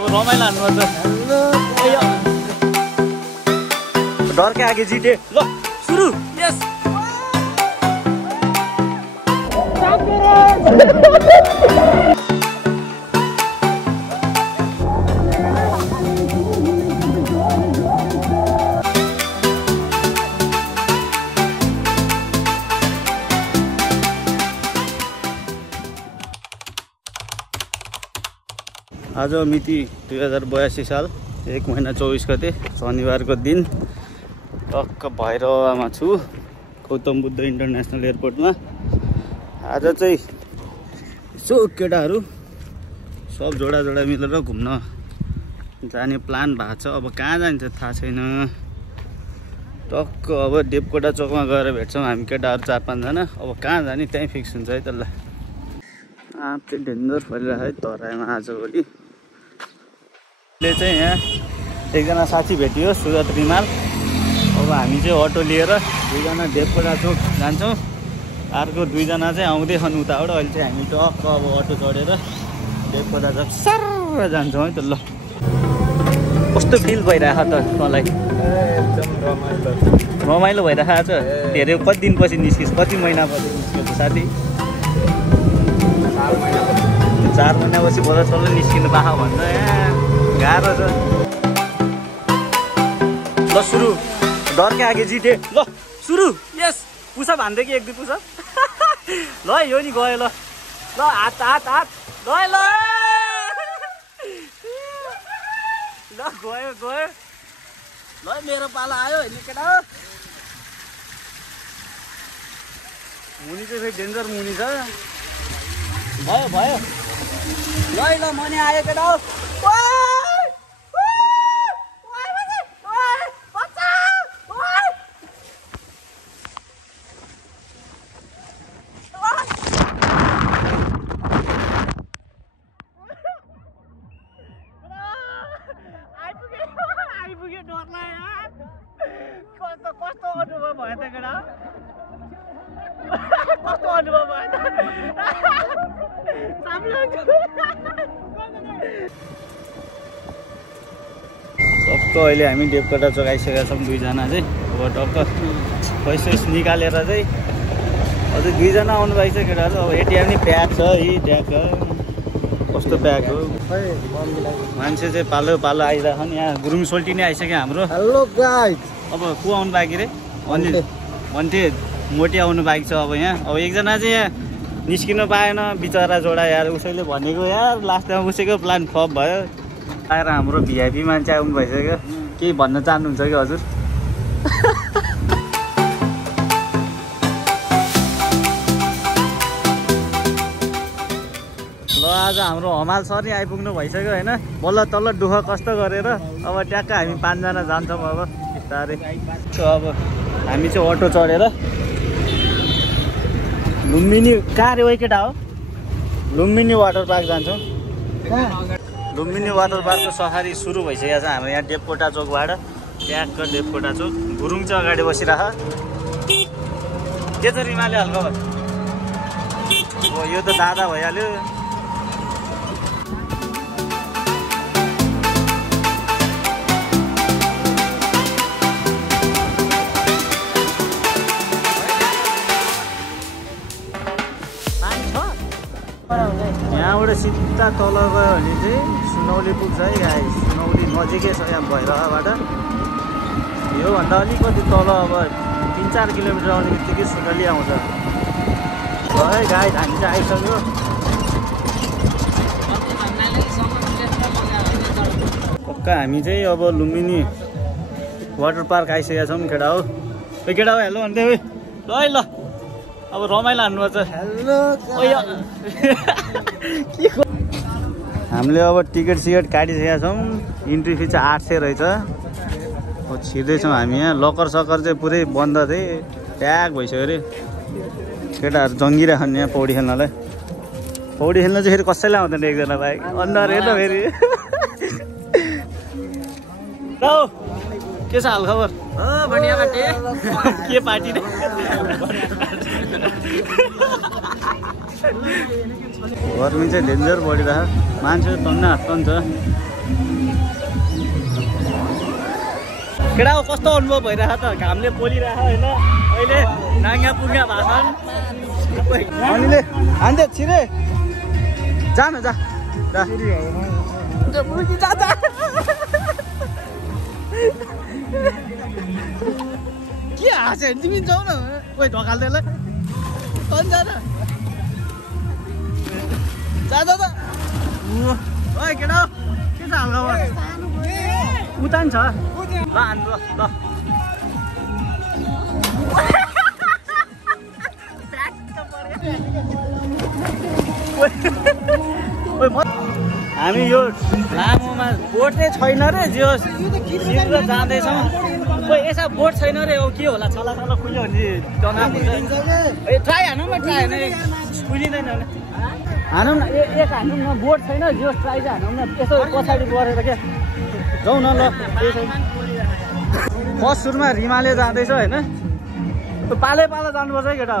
अब रमाइलो हान्नुपर्छ। डर के आगे जिते ल सुरु यस आज मिति 2082 साल 1 महिना 24 गते शनिबारको दिन टक्क भैरवमा छु गौतम बुद्ध इन्टरनेसनल एयरपोर्टमा। आज चाहिँ यसो केटाहरू सब जोडा जोडा मिलेर घुम्न जाने प्लान भएको छ। अब कहाँ जान्छ थाहा छैन। टक्क अब देवकोटा चोकमा गएर भेट्छौँ हामी केटाहरू 4-5 जना। अब कहाँ जाने त्यहीँ फिक्स हुन्छ है त्यसलाई। आँप चाहिँ डेन्जर फैलिरहेको है तराईमा आजभोलि। ले चाहिँ यहाँ एकजना साथी भेटियो सुरत रिमाल। अब हामी चाहिँ अटो लिएर 2 जना देवकोटा चोक जान्छौँ। अर्को 2 जना चाहिँ आउँदै छन् उताबाट। अहिले चाहिँ हामी टक्क अब अटो चढेर देवकोटा चोक सर जान्छौँ है त। ल कस्तो फिल भइरहेको त मलाई? एकदम रमाइलो रमाइलो भइरहेको छ। धेरै कति दिनपछि निस्किस्? कति महिनापछि निस्क्यो त साथी? 4 महिनापछि बल्ल चल्ल निस्किनु पाएको भन्छ। यहाँ गाह्रो छ। ल सुरु डर के आगे जिते ल सुरु यस पुसअप हान्दै कि 1-2 पुसअप ल यो नि गयो ल ल हात हात हात गयो ल ल गयो गयो ल मेरो पाला आयो होइन केटा। मुनि चाहिँ फेरि डेन्जर मुनि छ। भयो भयो ल ल मनी आयो केटा। कस्तो अनुभव भयो त केटा? कस्तो अनुभव भयो त? टक्क अहिले हामी देवकोटा चोक आइसकेका छौँ 2 जना चाहिँ। अब टक्क पैसा निकालेर चाहिँ अझै 2 जना आउनु भएको छ केटाहरू। अब एटिएम नि प्याक छ है ट्याक। कस्तो प्याक हो मान्छे चाहिँ पालो पालो आइरहेको नि। यहाँ गुरुङ सोल्टी नै आइसक्यो हाम्रो। Hello guys. अब को आउनु बाँकी रे? भन्थे मोटी आउनु बाँकी छ। अब यहाँ अब एकजना चाहिँ यहाँ निस्किनु पाएन बिचरा जोडा यार। उसैले भनेको यार लास्टमा उसैको प्लान फ्लप भयो। आएर हाम्रो भिआइपी मान्छे आउनु भइसक्यो। केही भन्न चाहनुहुन्छ कि हजुर? ल आज हाम्रो हमाल सर नि आइपुग्नु भइसक्यो होइन। बल्ल तल्ल दुःख कष्ट गरेर अब ट्याक्क हामी 5 जना जान्छौँ अब बिस्तारै। अब हामी चाहिँ अटो चढेर लुम्बिनी कहाँ रे केटा हो? लुम्बिनी वाटर पार्क जान्छौँ। लुम्बिनी वाटर पार्कको सफारी सुरु भइसकेको छ हाम्रो यहाँ देवकोटा चोकबाट। ट्याक्क देवकोटा चोक गुरुङ चाहिँ अगाडि बसिरह। के छ रिमाले हल्का? हो यो त दादा भइहाल्यो। यहाँबाट सिधा तल गयो भने चाहिँ सुनौली पुग्छ है गाइस। सुनौली नजिकै छ यहाँ भैरवबाट। योभन्दा अलिकति तल अब 3-4 किलोमिटर आउने बित्तिकै सुनौली आउँछ। है गाइस हामी चाहिँ आइसक्यो। पक्का हामी चाहिँ अब लुम्बिनी वाटर पार्क आइसकेका छौँ केटा हो। केटा हो हेलो भन्दै ल ल अब रमाइलो हान्नुपर्छ। हामीले अब टिकट सिकट काटिसकेका छौँ। इन्ट्री फी चाहिँ 800 रहेछ। अब छिर्दैछौँ हामी यहाँ। लकर सकर चाहिँ पुरै बन्द थिए प्याक भइसक्यो अरे। केटाहरू जङ्गिरहेछन् यहाँ पौडी खेल्नलाई। पौडी खेल्न चाहिँ फेरि कसैलाई आउँदैन एकजना बाइक अन्धार हेर्न फेरि। ल के छ हाल खबर? बढिया बाटे। के पार्टी रे? गर्मी चाहिँ डेन्जर बढिरहेको। मान्छे तन्न हात छ। केटा कस्तो अनुभव भइरहेको त घामले पोलिरहेको होइन अहिले नाङ्गा पुङ्गा भाषण अनिले हान्दै छिरे जा न जा के हाँस्यो भने तिमी जाऊ न कोही ढकाल्दैलाई तन जा न जा जा ओइ केटा के छ हाल खबर उता नि छ ल हान्नु ल हामी यो लामोमा बोटै छैन रे जे सिधै जाँदैछौँ खोइ यसो बोट छैन रे हो के होला छला छला खुल्यो भने तनाव हुन्छ ए ट्राई हानौँ न ट्राई हाने खुलिँदैन होला हानौँ न एक हानौँ न बोट छैन जे ट्राई चाहिँ हानौँ न यसो पछाडि गरेर क्या जाउँ न ल फर्स्ट सुरुमा रिमाले जाँदैछ होइन पालै पाला जानुपर्छ है केटा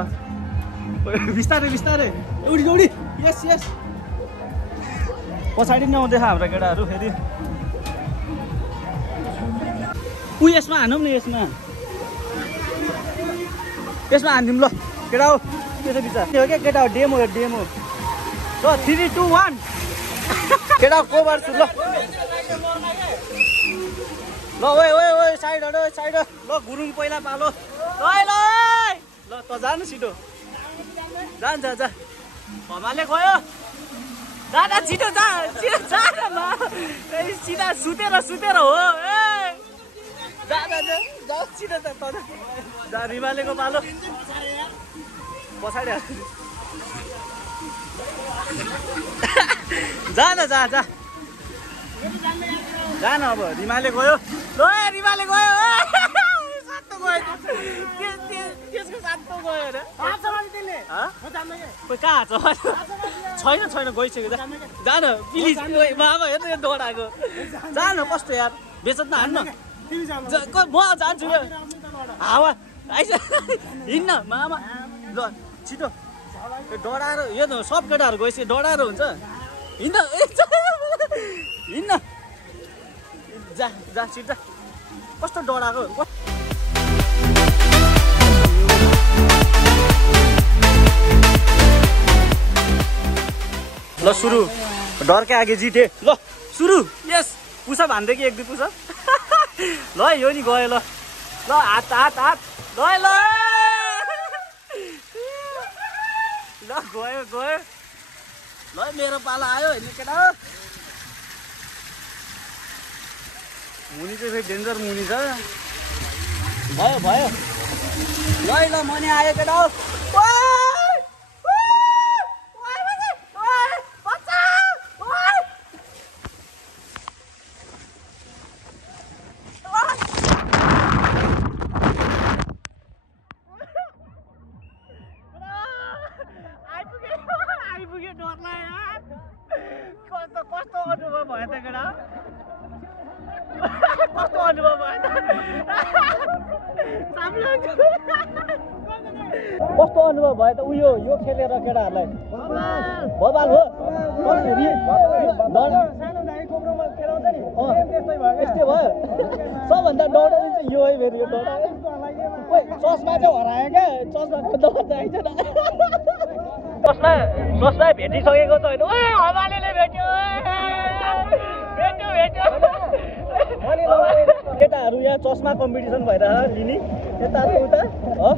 बिस्तारै बिस्तारै एउटी दौडी यस यस पछाडि नै आउँदैछ हाम्रो केटाहरू फेरि ऊ यसमा हानौँ न यसमा हानिदिउँ ल केटा हो त्यसो बिचार के हो क्या केटा हो डेमो हो डेमो ल 3 2 1 केटा को गर्छु ल ल ओए ओए ओए साइड हट साइड ल गुरुङ पहिला पालो ल ल त जानु छिटो जा जा जा भमाले गयो जा जा छिटो जा जा न सिधा सुतेर हो ए जा जा जा जा छिटो जा त जा रिमालेको पालो पछाडि जा न जा जा जा न अब रिमाले गयो ल रिमाले गयो सातो गयो त्यसको सातो गयो अरे खोइ कहाँ छैन छैन गइसक्यो जा न प्लिज बाबा हेर्नु यो दौडाएको जा न कस्तो यार बेचत न हान्न म जान्छु हावा आइस हिँड्न मामा ल छिटो डराएर यो त सब केटाहरू गइसक्यो डराएर हुन्छ हिँड्न जा जा छिटो कस्तो डराएको ल सुरु डरकै आगे जिते ल सुरु यस पुसा भान्दै कि एक दुई पुसा ल यो नि गयो ल ल हात हात हात ल ल ल गयो गयो ल मेरो पाला आयो होइन केटा मुनि चाहिँ फेरि डेन्जर मुनि छ भयो भयो ल ल मनी आयो केटा आइपुग्यो डरला यार कस्तो अनुभव भयो त केटा कस्तो अनुभव भयो कस्तो अनुभव भयो त उयो यो खेलेर केटाहरूलाई बबाल हो यस्तै भयो सबभन्दा डराउने चाहिँ यो है फेरि यो डरा चस्मा चाहिँ हरायो क्या चस्माको दबाई चाहिन्छ न चस्मा भेटिसकेको त होइन हमालेले भेट्यो भेट्यो भेट्यो केटाहरू यहाँ चस्मा कम्पिटिसन भइरहेको लिने यता उता हो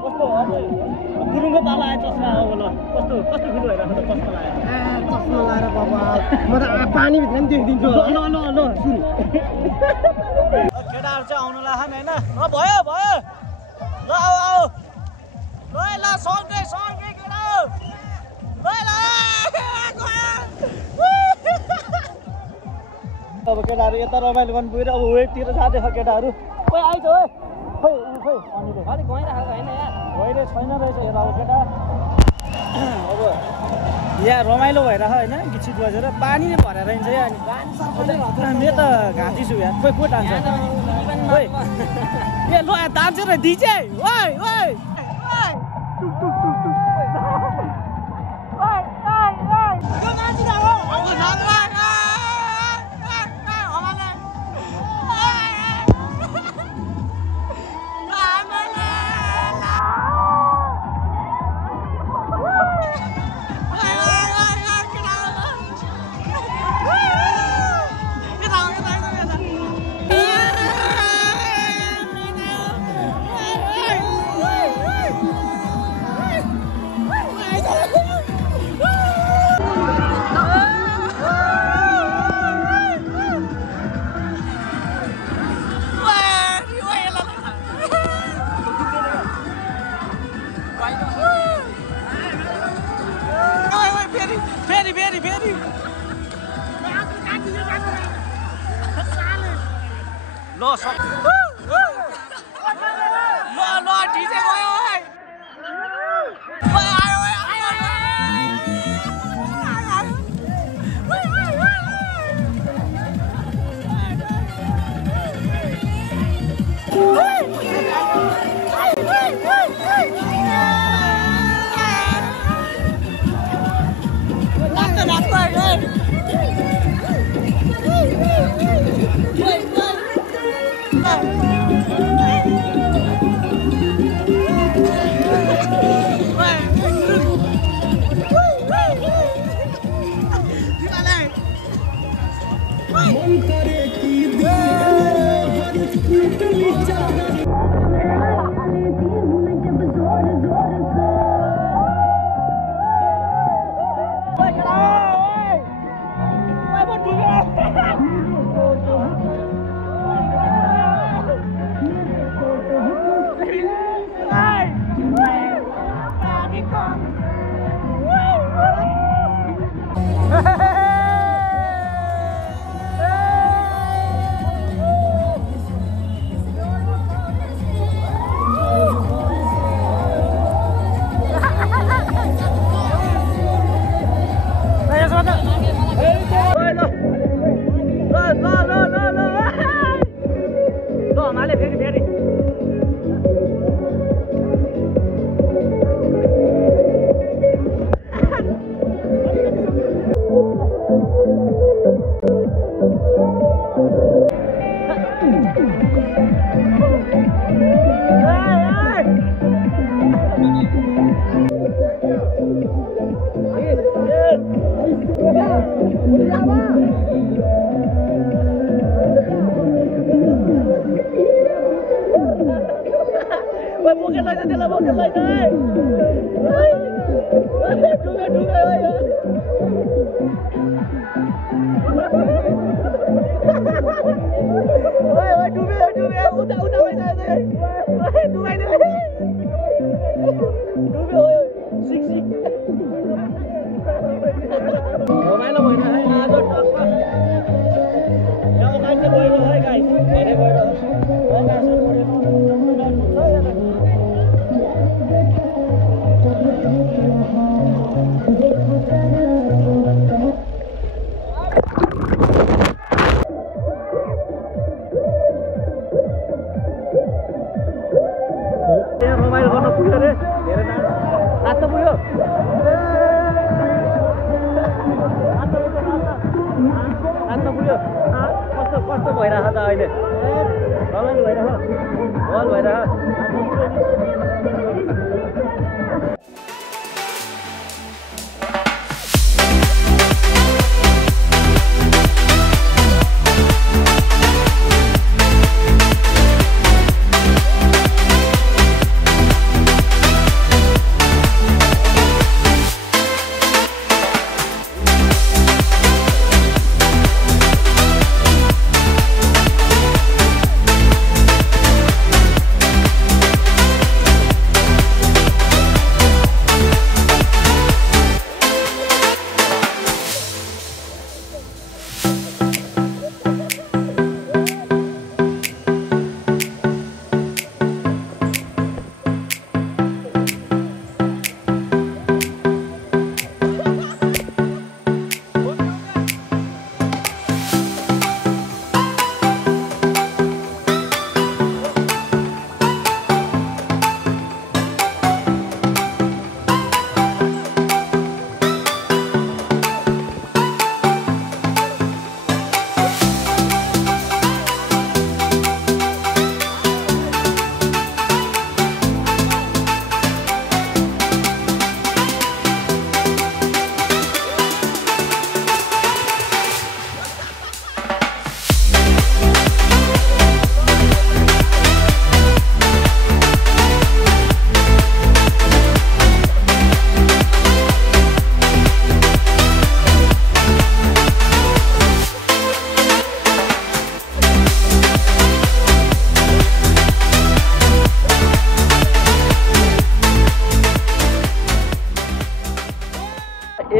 कस्तो गुरुङको पाला आयो चस्मा हो ल कस्तो कस्तो फिल भइरहेको छ चस्मा लगाएर चस्मा लगाएर बाबा म त पानीभित्र पनि देखिदिन्छु ल ल ल सुरु केटाहरू चाहिँ आउनु लाग्छ होइन ल भयो भयो ल आऊ आऊ ल ल सँगै सँगै केटा ल ल अब केटाहरू यता रमाइलो गर्नु पुग्यो अब वेबतिर जाँदैछ केटाहरू खोइ आइज है खोइ खोइ अनिले अलिक गइरहेको होइन यार गइरहेको छैन रहेछ हेर अब केटा अब यहाँ रमाइलो भइरहेको होइन गीत बजेर पानी नै भरेर हिँड्छ यहाँ अनि त घाँचिछु यहाँ खोइ को टान्छ खोइ ए ल तान्छ र दिजे ओइ ओइ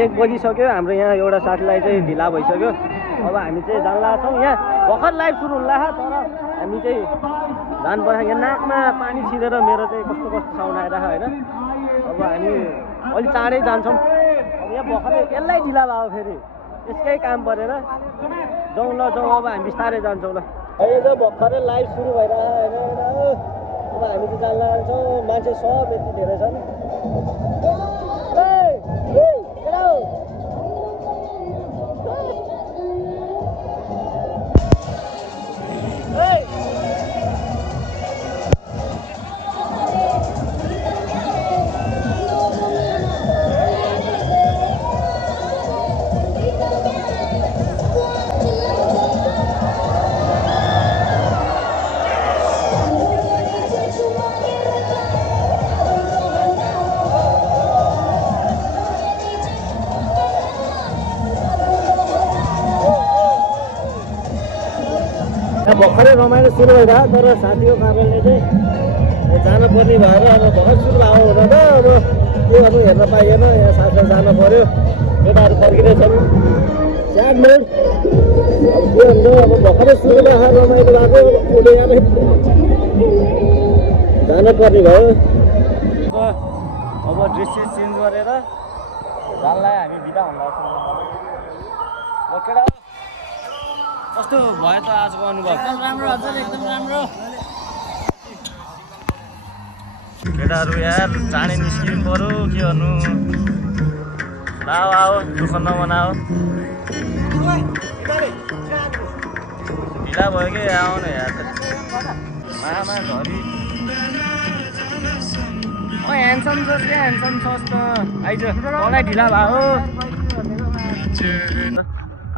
1 बजिसक्यो हाम्रो यहाँ एउटा साथीलाई चाहिँ ढिला भइसक्यो अब हामी चाहिँ जान्ला छौँ यहाँ भर्खर लाइभ सुरु हुन्ला तर हामी चाहिँ जानु पर्यो नाकमा पानी छिरेर मेरो चाहिँ कस्तो कस्तो साउन्ड आइरहेको होइन अब हामी अलि चाँडै जान्छौँ अब यहाँ भर्खरै यसलाई ढिला भयो फेरि यसकै काम परेर जाउँ ल जाउँ अब हामी बिस्तारै जान्छौँ ल अहिले चाहिँ भर्खरै लाइभ सुरु भइरहेको होइन अब हामी चाहिँ जान लाग्छौँ मान्छे सब यति धेरै छन् भर्खरै रमाइलो सुरु भइरहेको तर साथीको कारणले चाहिँ जानुपर्ने भएर अब भर्खर सुरु भएको हुँदा त अब के गर्नु हेर्न पाइएन यहाँ साथलाई जानु पर्यो केटाहरू फर्किँदै छन् स्याड मोड अब के हुन्छ अब भर्खरै सुरु भएर रमाइलो भएको उसले यहाँ जानुपर्ने भयो अब ड्रेस चेन्ज गरेर जाललाई हामी बिदा हुन लाग्छौँ केटा कस्तो भयो त आजको अनुभव एकदम राम्रो हजुर एकदम राम्रो केटाहरू यार चाँडै निस्किनु पर्यो के गर्नु आओ दुःख नमनाओ ढिला भयो कि आउनु यार मामा घरि ह्यान्डसम छोस् क्या ह्यान्डसम छोस् त आइज मलाई ढिला भयो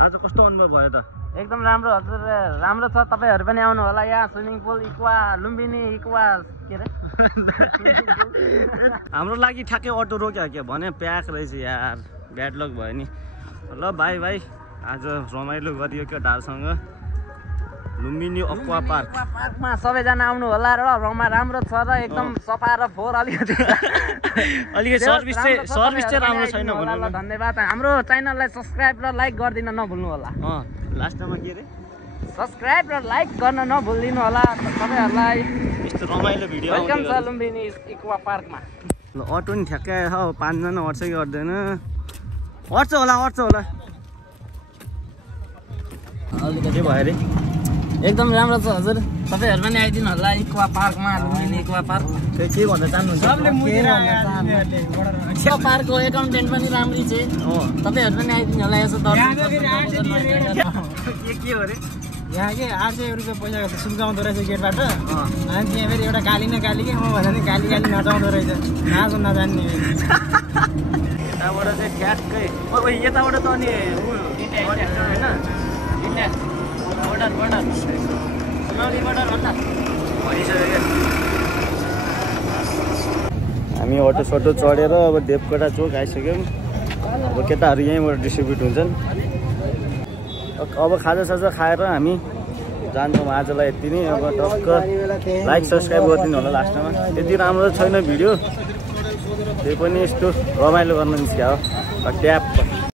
आज कस्तो अनुभव भयो त एकदम राम्रो हजुर राम्रो छ तपाईँहरू पनि आउनु होला यहाँ स्विमिङ पुल इक्वा लुम्बिनी इक्वा के अरे हाम्रो लागि ठ्याक्कै अटो रोक्यो क्या भने प्याक रहेछ यार ब्याड लक भयो नि ल भाइ भाइ आज रमाइलो गरियो क्या ढालसँग लुम्बिनी एक्वा पार्कमा सबैजना आउनु होला र राम्रो छ र एकदम सफा र फोहोर अलिकति सर्भिस चाहिँ राम्रो छैन भन्नु ल धन्यवाद हाम्रो च्यानललाई सब्सक्राइब र लाइक गरिदिन नभुल्नु होला लास्टमा के अरे सब्सक्राइब र लाइक गर्न नभुलिदिनु होला तपाईँहरूलाई यस्तो रमाइलो भिडियो वेलकम छ लुम्बिनी इक्वा पार्कमा ल अटो नि ठ्याक्कै आएछ अब 5 जना अट्छ कि अट्दैन अट्छ होला के भयो अरे एकदम राम्रो छ हजुर तपाईँहरू पनि आइदिनु होला इक्वा पार्कमा लुम्बिनी इक्वा पार्क के भन्न चाहनुहुन्छ इक्वा पार्कको एकाउन्टेन्ट पनि राम्रै छ तपाईँहरू पनि आइदिनु होला यसो के हो अरे यहाँ के 800 रुपियाँ पैसा सुल्झाउँदो रहेछ गेटबाट अनि त्यहाँ फेरि एउटा गाली न गाली के म भन्दा नि गाली नचाउँदो रहेछ नाच्नु नजान्ने यताबाट चाहिँ ठ्याक्कै यताबाट त अनि हामी अटो सटो चढेर अब देवकोटा चोक आइसक्यौँ अब केटाहरू यहीँबाट डिस्ट्रिब्युट हुन्छन् अब खाजासाजा खाएर हामी जान्छौँ आजलाई यति नै अब टक्क लाइक सब्सक्राइब गरिदिनु होला लास्टमा त्यति राम्रो छैन भिडियो त्यही पनि यस्तो रमाइलो गर्न निस्क्यो हो ट्याप